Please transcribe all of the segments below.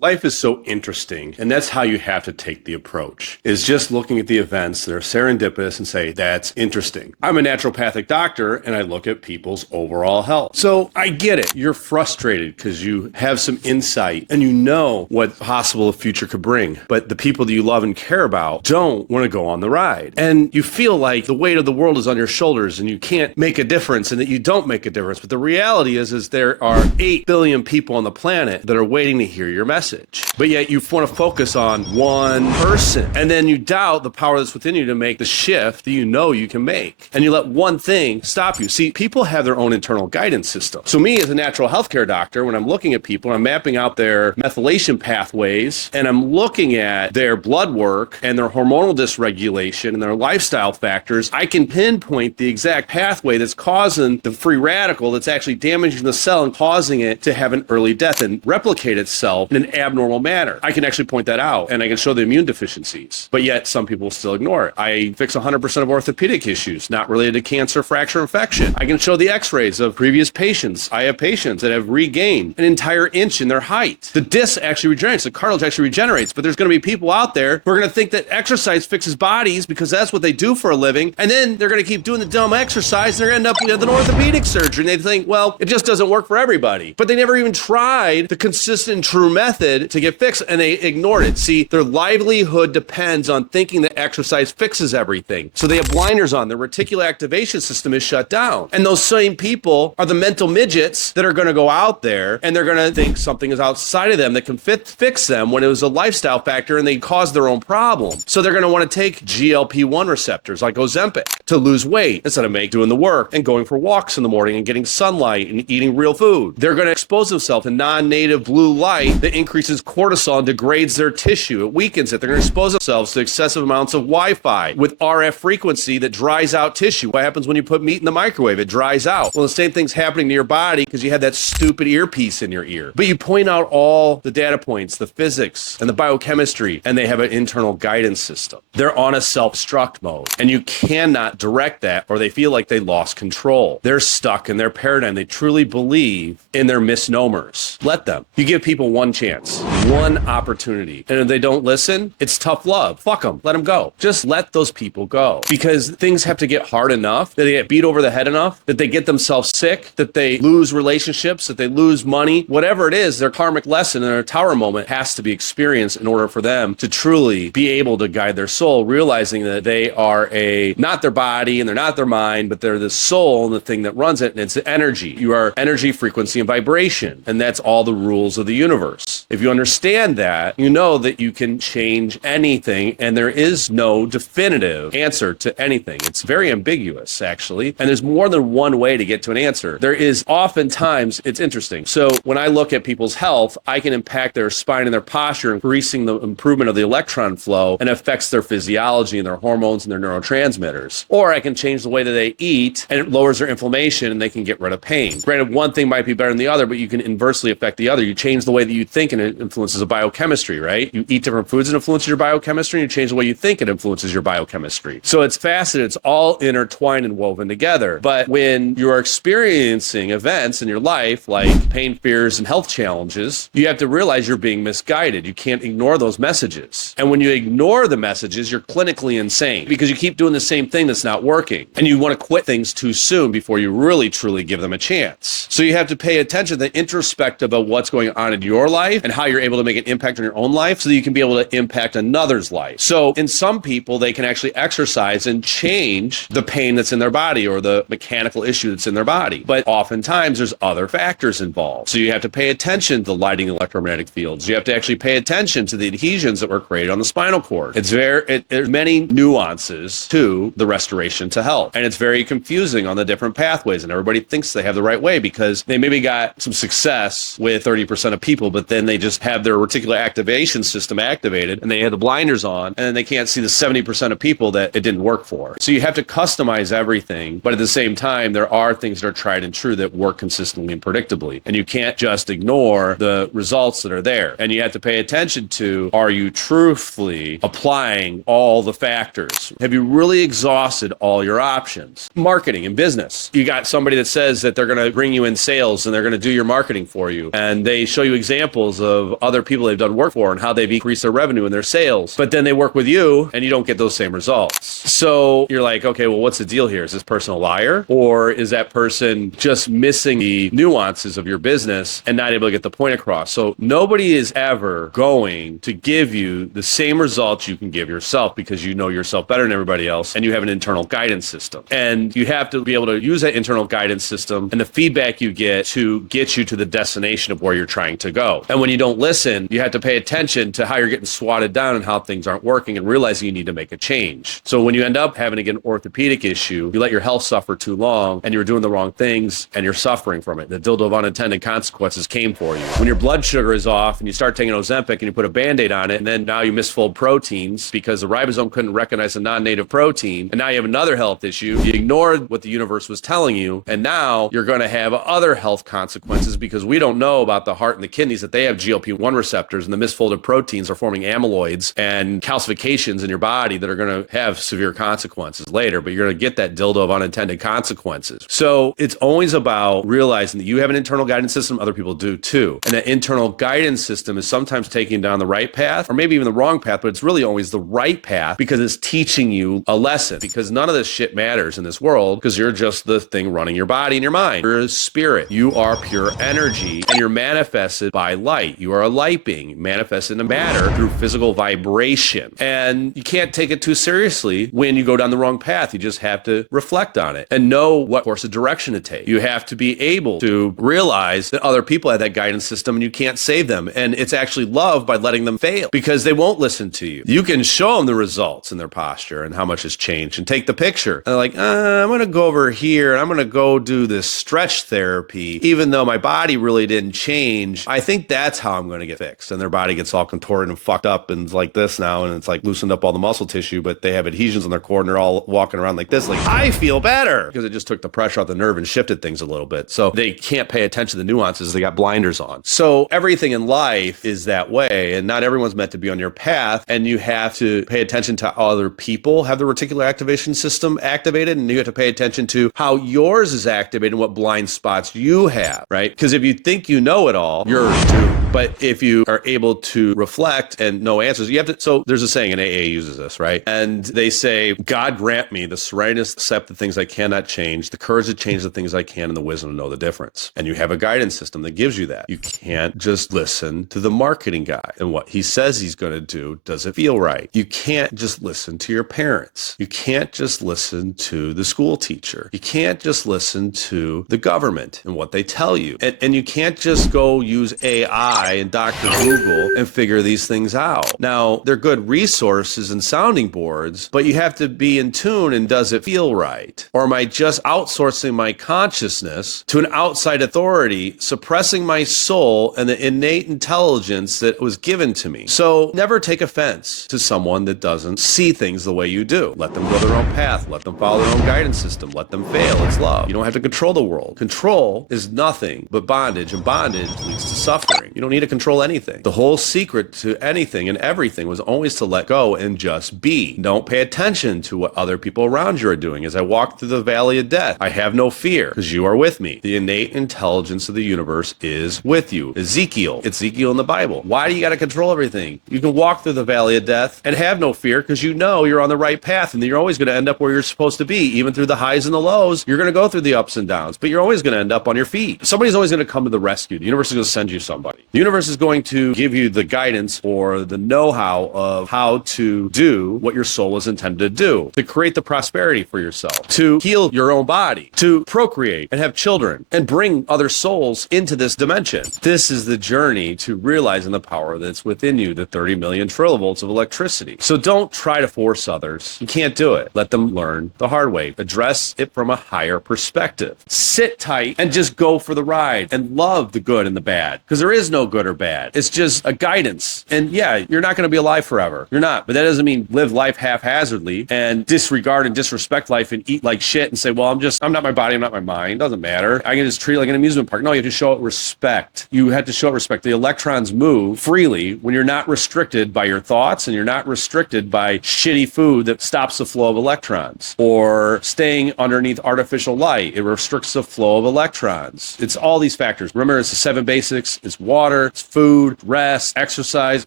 Life is so interesting, and that's how you have to take the approach, is just looking at the events that are serendipitous and say, that's interesting. I'm a naturopathic doctor, and I look at people's overall health. So I get it. You're frustrated because you have some insight, and you know what possible the future could bring. But the people that you love and care about don't want to go on the ride. And you feel like the weight of the world is on your shoulders, and you can't make a difference, and that you don't make a difference. But the reality is there are 8 billion people on the planet that are waiting to hear your message. But yet you want to focus on one person, and then you doubt the power that's within you to make the shift that you know you can make, and you let one thing stop you. See, people have their own internal guidance system. So me as a natural healthcare doctor, when I'm looking at people, I'm mapping out their methylation pathways, and I'm looking at their blood work and their hormonal dysregulation and their lifestyle factors, I can pinpoint the exact pathway that's causing the free radical that's actually damaging the cell and causing it to have an early death and replicate itself in an abnormal manner. I can actually point that out, and I can show the immune deficiencies, but yet some people still ignore it. I fix 100% of orthopedic issues not related to cancer, fracture, infection. I can show the x-rays of previous patients. I have patients that have regained an entire inch in their height. The disc actually regenerates, the cartilage actually regenerates, but there's going to be people out there who are going to think that exercise fixes bodies because that's what they do for a living, and then they're going to keep doing the dumb exercise, and they're going to end up with an orthopedic surgery, and they think, well, it just doesn't work for everybody. But they never even tried the consistent, true method to get fixed, and they ignored it. See, their livelihood depends on thinking that exercise fixes everything. So they have blinders on. Their reticular activation system is shut down. And those same people are the mental midgets that are going to go out there and they're going to think something is outside of them that can fix them when it was a lifestyle factor and they cause their own problem. So they're going to want to take GLP-1 receptors like Ozempic to lose weight instead of doing the work and going for walks in the morning and getting sunlight and eating real food. They're going to expose themselves to non-native blue light that increases cortisol and degrades their tissue. It weakens it. They're going to expose themselves to excessive amounts of Wi-Fi with RF frequency that dries out tissue. What happens when you put meat in the microwave? It dries out. Well, the same thing's happening to your body because you had that stupid earpiece in your ear. But you point out all the data points, the physics and the biochemistry, and they have an internal guidance system. They're on a self-destruct mode, and you cannot direct that or they feel like they lost control. They're stuck in their paradigm. They truly believe in their misnomers. Let them. You give people one chance, one opportunity. And if they don't listen, it's tough love. Fuck them. Let them go. Just let those people go. Because things have to get hard enough, that they get beat over the head enough, that they get themselves sick, that they lose relationships, that they lose money. Whatever it is, their karmic lesson and their tower moment has to be experienced in order for them to truly be able to guide their soul, realizing that they are not their body and they're not their mind, but they're the soul and the thing that runs it, and it's energy. You are energy, frequency, and vibration, and that's all the rules of the universe. If you understand that, you know that you can change anything, and there is no definitive answer to anything. It's very ambiguous, actually, and there's more than one way to get to an answer. There is oftentimes, it's interesting. So when I look at people's health, I can impact their spine and their posture, increasing the improvement of the electron flow, and affects their physiology and their hormones and their neurotransmitters. Or I can change the way that they eat, and it lowers their inflammation, and they can get rid of pain. Granted, one thing might be better than the other, but you can inversely affect the other. You change the way that you think, and it influences the biochemistry, right? You eat different foods and influences your biochemistry, and you change the way you think, it influences your biochemistry. So it's faceted, it's all intertwined and woven together. But when you're experiencing events in your life, like pain, fears, and health challenges, you have to realize you're being misguided. You can't ignore those messages. And when you ignore the messages, you're clinically insane because you keep doing the same thing that's not working. And you want to quit things too soon before you really, truly give them a chance. So you have to pay attention to the introspective of what's going on in your life and how you're able to make an impact on your own life so that you can be able to impact another's life. So in some people, they can actually exercise and change the pain that's in their body or the mechanical issue that's in their body. But oftentimes there's other factors involved. So you have to pay attention to the lighting electromagnetic fields. You have to actually pay attention to the adhesions that were created on the spinal cord. There's many nuances to the restoration to health. And it's very confusing on the different pathways. And everybody thinks they have the right way because they maybe got some success with 30% of people, but then they just have their reticular activation system activated and they have the blinders on, and then they can't see the 70% of people that it didn't work for. So you have to customize everything, but at the same time, there are things that are tried and true that work consistently and predictably. And you can't just ignore the results that are there. And you have to pay attention to, are you truthfully applying all the factors? Have you really exhausted all your options? Marketing and business. You got somebody that says that they're going to bring you in sales and they're going to do your marketing for you. And they show you examples of other people they've done work for and how they've increased their revenue and their sales. But then they work with you and you don't get those same results. So you're like, okay, well, what's the deal here? Is this person a liar? Or is that person just missing the nuances of your business and not able to get the point across? So nobody is ever going to give you the same results you can give yourself, because you know yourself better than everybody else and you have an internal guidance system. And you have to be able to use that internal guidance system and the feedback you get to get you to the destination of where you're trying to go. And when you don't listen, you have to pay attention to how you're getting swatted down and how things aren't working and realizing you need to make a change. So when you end up having to get an orthopedic issue, you let your health suffer too long and you're doing the wrong things and you're suffering from it. The dildo of unintended consequences came for you. When your blood sugar is off and you start taking Ozempic and you put a Band-Aid on it, and then now you misfold proteins because the ribosome couldn't recognize a non-native protein, and now you have another health issue. You ignored what the universe was telling you, and now you're going to have other health consequences because we don't know about the heart and the kidneys that they have GLP-1 receptors, and the misfolded proteins are forming amyloids and calcifications in your body that are going to have severe consequences later, but you're going to get that dildo of unintended consequences. So it's always about realizing that you have an internal guidance system, other people do too. And that internal guidance system is sometimes taking you down the right path or maybe even the wrong path, but it's really always the right path because it's teaching you a lesson, because none of this shit matters in this world because you're just the thing running your body and your mind. You're a spirit. You are pure energy and you're manifested by light. You are a light being manifested into matter through physical vibration. And you can't take it too seriously when you go down the wrong path. You just have to reflect on it and know what course of direction to take. You have to be able to realize that other people have that guidance system and you can't save them. And it's actually love by letting them fail because they won't listen to you. You can show them the results in their posture and how much has changed and take the picture. And they're like, I'm going to go over here and I'm going to go do this stretch therapy. Even though my body really didn't change, I think that's how I'm going to get fixed. And their body gets all contorted and fucked up and it's like this now. And it's like loosened up all the muscle tissue, but they have adhesions on their core and they're all walking around like this. Like, I feel better because it just took the pressure off the nerve and shifted things a little bit. So they can't pay attention to the nuances. They got blinders on. So everything in life is that way. And not everyone's meant to be on your path. And you have to pay attention to how other people have the reticular activation system activated. And you have to pay attention to how yours is activated and what blind spots you have, right? Because if you think you know it all, you're doomed. But if you are able to reflect and know answers, you have to. So there's a saying, and AA uses this, right? And they say, God grant me the serenity to accept the things I cannot change, the courage to change the things I can, and the wisdom to know the difference. And you have a guidance system that gives you that. You can't just listen to the marketing guy and what he says he's going to do. Does it feel right? You can't just listen to your parents. You can't just listen to the school teacher. You can't just listen to the government and what they tell you. And you can't just go use AI and Dr. Google and figure these things out. Now, they're good resources and sounding boards, but you have to be in tune and does it feel right? Or am I just outsourcing my consciousness to an outside authority, suppressing my soul and the innate intelligence that was given to me? So never take offense to someone that doesn't see things the way you do. Let them go their own path. Let them follow their own guidance system. Let them fail. It's love. You don't have to control the world. Control is nothing but bondage, and bondage leads to suffering. You don't need to control anything. The whole secret to anything and everything was always to let go and just be. Don't pay attention to what other people around you are doing. As I walk through the valley of death, I have no fear because you are with me. The innate intelligence of the universe is with you. Ezekiel. It's Ezekiel in the Bible. Why do you got to control everything? You can walk through the valley of death and have no fear because you know you're on the right path and you're always going to end up where you're supposed to be. Even through the highs and the lows, you're going to go through the ups and downs, but you're always going to end up on your feet. Somebody's always going to come to the rescue. The universe is going to send you somebody. The universe is going to give you the guidance or the know-how of how to do what your soul is intended to do, to create the prosperity for yourself, to heal your own body, to procreate and have children and bring other souls into this dimension. This is the journey to realizing the power that's within you, the 30 million trilovolts of electricity. So don't try to force others. You can't do it. Let them learn the hard way. Address it from a higher perspective. Sit tight and just go for the ride and love the good and the bad, because there is no good or bad. It's just a guidance. And yeah, you're not going to be alive forever. You're not. But that doesn't mean live life haphazardly and disregard and disrespect life and eat like shit and say, well, I'm not my body, I'm not my mind. Doesn't matter. I can just treat it like an amusement park. No, you have to show it respect. You have to show it respect. The electrons move freely when you're not restricted by your thoughts and you're not restricted by shitty food that stops the flow of electrons, or staying underneath artificial light. It restricts the flow of electrons. It's all these factors. Remember, it's the 7 basics. It's water, water, it's food, rest, exercise,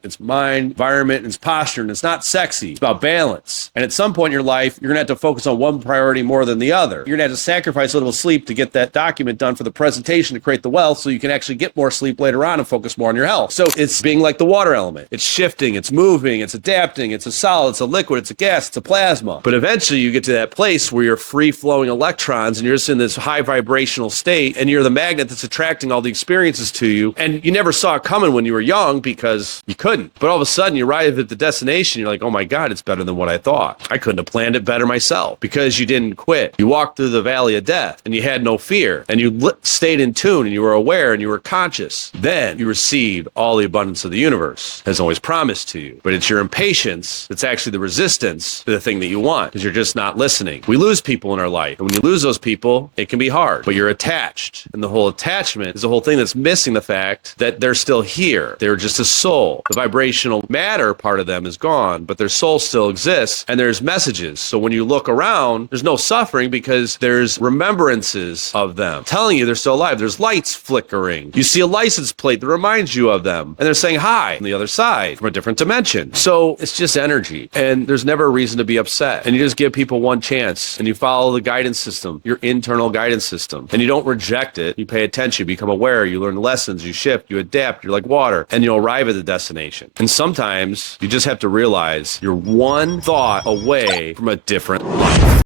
it's mind, environment, and it's posture, and it's not sexy. It's about balance. And at some point in your life, you're going to have to focus on one priority more than the other. You're going to have to sacrifice a little sleep to get that document done for the presentation to create the wealth so you can actually get more sleep later on and focus more on your health. So it's being like the water element. It's shifting, it's moving, it's adapting, it's a solid, it's a liquid, it's a gas, it's a plasma. But eventually you get to that place where you're free-flowing electrons and you're just in this high vibrational state and you're the magnet that's attracting all the experiences to you. And you never saw it coming when you were young because you couldn't. But all of a sudden you arrive at the destination, you're like, oh my God, it's better than what I thought. I couldn't have planned it better myself because you didn't quit. You walked through the valley of death and you had no fear and you stayed in tune and you were aware and you were conscious. Then you received all the abundance of the universe has always promised to you. But it's your impatience that's actually the resistance to the thing that you want because you're just not listening. We lose people in our life. And when you lose those people, it can be hard, but you're attached. And the whole attachment is the whole thing that's missing the fact that they're still here. They're just a soul. The vibrational matter part of them is gone, but their soul still exists and there's messages. So when you look around, there's no suffering because there's remembrances of them telling you they're still alive. There's lights flickering. You see a license plate that reminds you of them and they're saying hi on the other side from a different dimension. So it's just energy and there's never a reason to be upset. And you just give people one chance and you follow the guidance system, your internal guidance system, and you don't reject it. You pay attention, you become aware, you learn lessons, you shift, you adapt, you're like water, and you'll arrive at the destination. And sometimes you just have to realize you're one thought away from a different life.